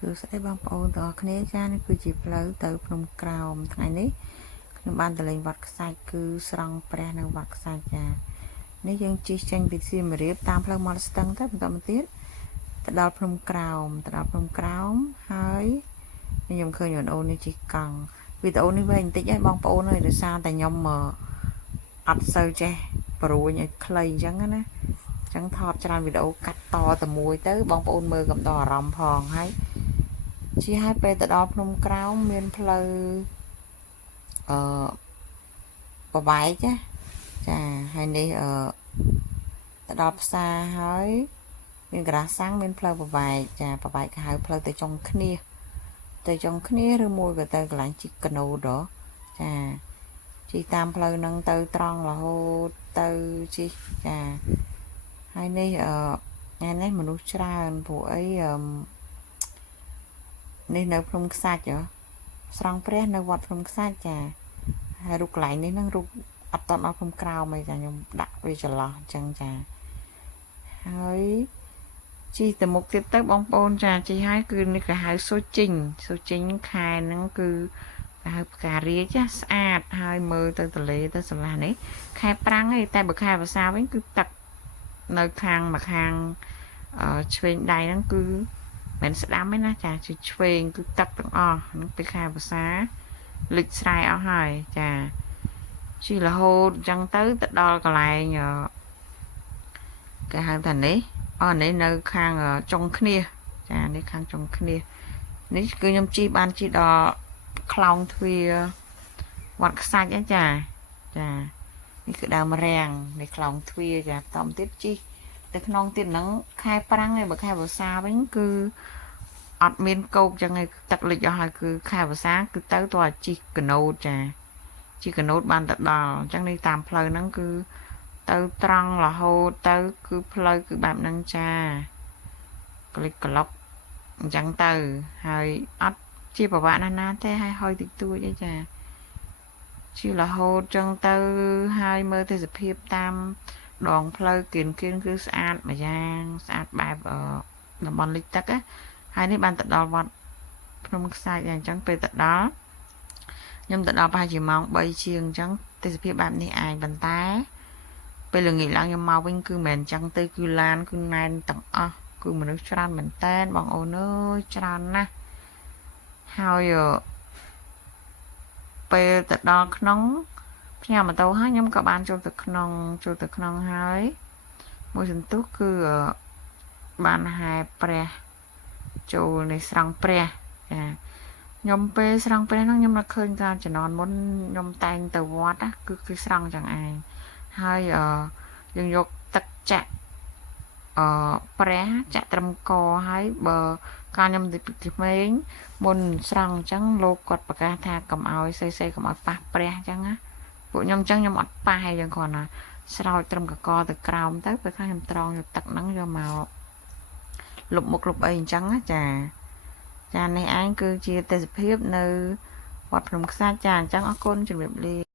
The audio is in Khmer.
គឺស្ដីបងប្អូនទាំងអស់គ្នាចានេះគឺជាផ្លូវទៅភ្នំក្រោមថ្ងៃនេះខ្ញុំបានទៅលេងវត្តខ្សាច់គឺស្រង់ព្រះនៅវត្តខ្សាច់ចានេះយើងជិះចេញពីសៀមរាបតាមផ្លូវមាត់ស្ទឹងទៅបន្តមកទៀតទៅដល់ភ្នំក្រោមហើយខ្ញុំឃើញអូននេះជិះកង់វីដេអូនេះវែងបន្តិចហើយបងប្អូនអើយដោយសារតែខ្ញុំអត់សូវចេះប្រួយឲ្យខ្លីអញ្ចឹងណាអញ្ចឹងថតច្រើនវីដេអូកាត់តតែមួយទៅបងប្អូនមើលកំដរអារម្មណ៍ផងហើយជាឲ្យពេលទៅដល់ភ្នំក្រោមមានផ្លូវប្របែកចាហើយនេះទៅដល់ផ្សារហើយមានក្រាស់សាំងមានផ្លូវប្របែកចាប្របែកគេហៅផ្លូវទៅចុងគ្នាឬមួយក៏ទៅកន្លែងជីកកណូតចាជីតាមផ្លូវហ្នឹងទៅត្រង់រហូតទៅជីចាហើយនេះថ្ងៃនេះមនុស្សច្រើនព្រោះអីនេះនៅភ្នំខ្សាច់ស្រង់ព្រះនៅវត្តភ្នំខ្សាច់ចាហើយរូបកន្លែងនេះនឹងរូបអត់តដល់ភ្នំក្រោមអីចាខ្ញុំដាក់វាចន្លោះអញ្ចឹងចាហើយជីទៅមុខទៀតទៅបងប្អូនចាជីហើយគឺនេះគេហៅសូជីងខែហ្នឹងគឺគេហៅផ្ការាជស្អាតហើយមើលទៅទន្លេទៅស្រឡះនេះខែប្រាំងឯតែបើខែវស្សាវិញគឺទឹកនៅខាងម្ខាងឆ្វេងដៃហ្នឹងគឺមិនស្ដាំទេណាចាជិះឆ្វេងគឺទឹកទាំងអស់ហ្នឹងពេលខែវស្សាលិចស្រែអស់ហើយចាជិះរហូតអញ្ចឹងទៅដល់កន្លែងគេហៅថានេះនេះនៅខាងចុងគ្នាចានេះខាងចុងគ្នានេះគឺខ្ញុំជិះបានជិះដល់ខ្លោងទ្វារវត្តខ្សាច់ចានេះគឺដើមរាំងនៃខ្លោងទ្វារចាបន្តទៀតជិះទៅក្នុងទៀតហ្នឹងខែប្រាំងឯបើខែវស្សាវិញគឺអត់មានកោកចឹងឯងទឹកលិចអស់ហើយគឺខែវស្សាគឺទៅតើជិះកណូតចាជិះកណូតបានទៅដល់អញ្ចឹងនេះតាមផ្លូវហ្នឹងគឺទៅត្រង់រហូតទៅគឺផ្លូវគឺបែបហ្នឹងចាក្លិចក្លុកអញ្ចឹងទៅហើយអត់ជាប្រវត្តិណាទេហើយហុយតិចតួចអីចាជិះរហូតអញ្ចឹងទៅហើយមើលទេសភាពតាមដងផ្លូវគៀនគឺស្អាតម្យ៉ាងស្អាតបែបតំបន់លិចទឹកហើយនេះបានទៅដល់វត្តភ្នំខ្សាច់អញ្ចឹងពេលទៅដល់ខ្ញុំទៅដល់ប្រហែលជាម៉ោង3ជាងអញ្ចឹងទេសភាពបែបនេះឯងប៉ុន្តែពេលល្ងាចឡើងខ្ញុំមកវិញគឺមិនអញ្ចឹងទៅគឺឡានគឺណែនទាំងអស់គឺមនុស្សច្រើនមែនតែនបងអូនអើយច្រើនណាស់ហើយពេលទៅដល់ក្នុងផ្ញើម៉ូតូហើយខ្ញុំក៏បានចូលទៅក្នុងហើយមួយសន្ទុះគឺបានហែព្រះចូលនៃស្រង់ព្រះចាខ្ញុំពេលស្រង់ព្រះហ្នឹងខ្ញុំនឹកឃើញថាជំនាន់មុនខ្ញុំតែងទៅវត្តគឺស្រង់ចឹងឯងហើយយើងយកទឹកចាក់ព្រះចាក់ត្រឹមកហើយបើកាលខ្ញុំទៅពីក្មេងមុនស្រង់អញ្ចឹងលោកគាត់ប្រកាសថាកុំឲ្យសេកុំឲ្យប៉ះព្រះអញ្ចឹងណាពួកខ្ញុំអញ្ចឹងខ្ញុំអត់ប៉ះឯងយើងគ្រាន់តែស្រោចត្រឹមកកទៅក្រោមទៅពេលខ្លះខ្ញុំត្រង់យកទឹកហ្នឹងយកមកលុបមុខលុបអីអញ្ចឹងណាចានេះឯងគឺជាទេសភាពនៅវត្តភ្នំខ្សាច់ចាអញ្ចឹងអរគុណជំរាបលា